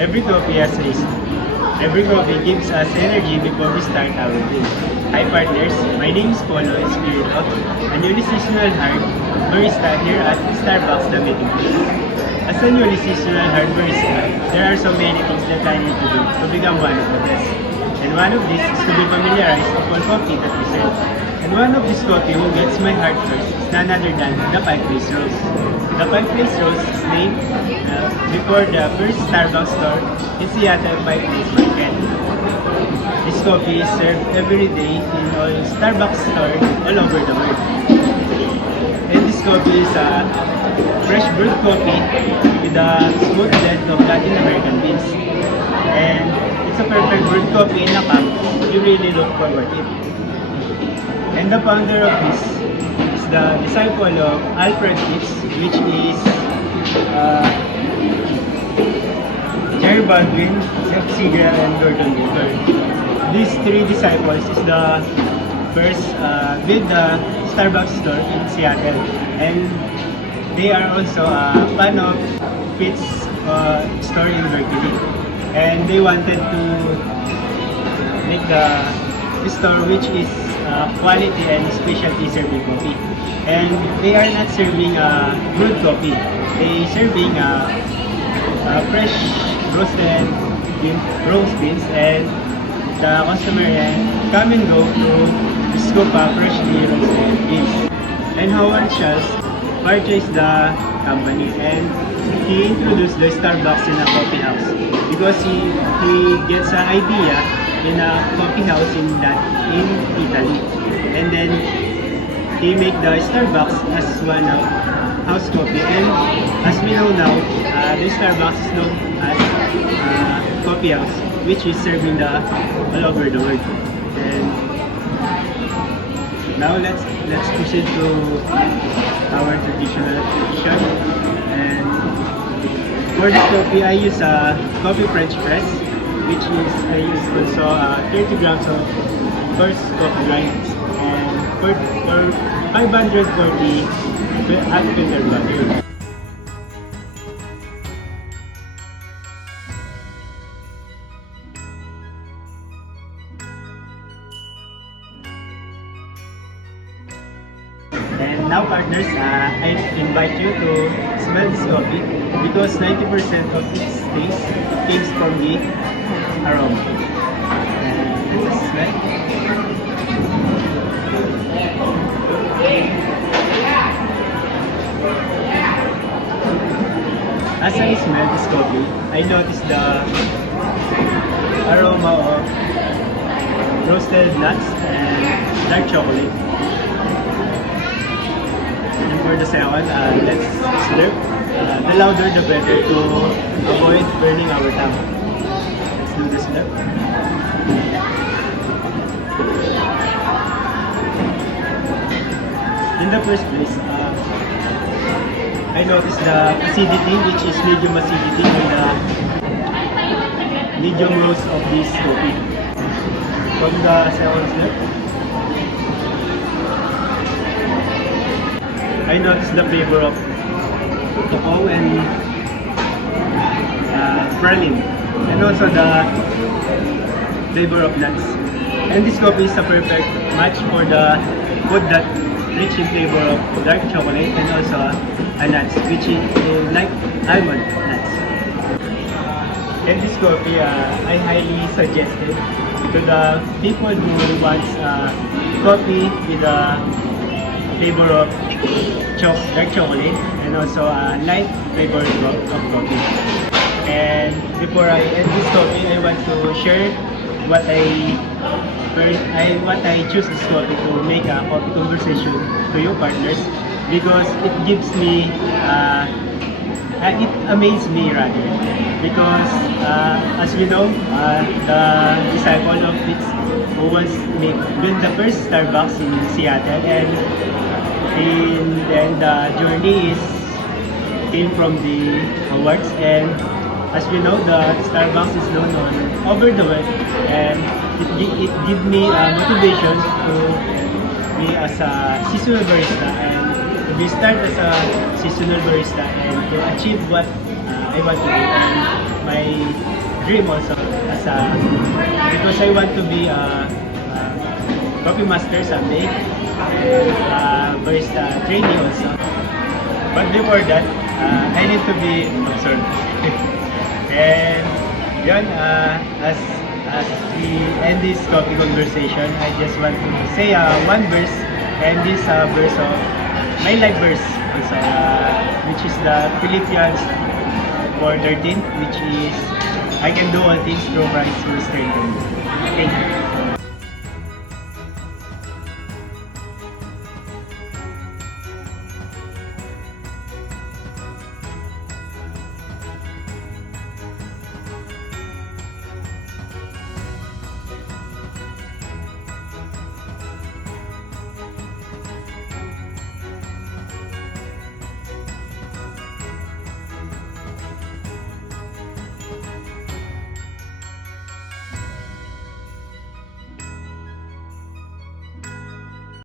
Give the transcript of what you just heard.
Every coffee has a reason. Every coffee gives us energy before we start our day. Hi partners, my name is Polo Espirito, a newly seasonal hard barista here at Starbucks, the meeting place. As a newly seasonal hard barista, there are so many things that I need to do to become one of the best. And one of these is to be familiarized with all coffee that we serve. And one of these coffee who gets my heart first is none other than the Five Place Roast. The Five Place Roast is named before the first Starbucks store in Seattle Five Place Market. This coffee is served every day in all Starbucks stores all over the world. And this coffee is a fresh brewed coffee with a smooth blend of Latin American beans. And it's a perfect brewed coffee in a cup you really look forward to it. And the founder of this is the disciple of Alfred Hicks, which is Jerry Baldwin, Zeb Seager, and Gordon Booker. These three disciples is the first build the Starbucks store in Seattle, and they are also a fan of Pete's store in Berkeley, and they wanted to make the store which is quality and specialty serving coffee. And they are not serving brewed coffee. They serving fresh roasted roast beans, and the customer come and go to scoop freshly roasted beans. And Howard Schultz purchased the company, and he introduced the Starbucks in a coffee house because he gets an idea in a coffee house in Italy, and then he make the Starbucks as one of house coffee. And as we know now, the Starbucks is known as coffee house, which is serving all over the world. And now let's proceed to our traditional tradition. And for this coffee, I use a coffee French press, which is I use also 30 grams of first coffee grinds, and for 540 unfiltered water. And now partners, I invite you to smell this coffee because 90% of its taste comes from the aroma. And let's smell. As I smell this coffee, I notice the aroma of roasted nuts and dark chocolate. And for the second, let's slurp. The louder the better to avoid burning our tongue. Let's do the slurp. In the first place, I noticed the acidity, which is medium acidity, and the medium roast of this coffee. From the second slurp, I noticed the flavor of cocoa and praline, and also the flavor of nuts. And this coffee is a perfect match for the food that rich in flavor of dark chocolate and also nuts, which is like almond nuts. And this coffee, I highly suggest it to the people who wants coffee with a flavor of dark chocolate and also a light flavor of coffee. And before I end this coffee, I want to share what I choose this coffee to make a coffee conversation to you partners, because it gives me it amazes me rather, because as we know, the disciple of Fitz who was built the first Starbucks in Seattle, and the journey came from the awards. And as we know, the Starbucks is known over the world, and it gave me motivation to be as a seasonal barista, and to be start as a seasonal barista and to achieve what I I want to do. And my dream also as a, because I want to be a coffee master someday, and barista trainee also. But before that, I need to be observed. And yun, as we end this coffee conversation, I just want to say one verse, and this verse of my life verse also, which is the Philippians 4:13, which is, I can do all things through Christ who strengthens me. Thank you.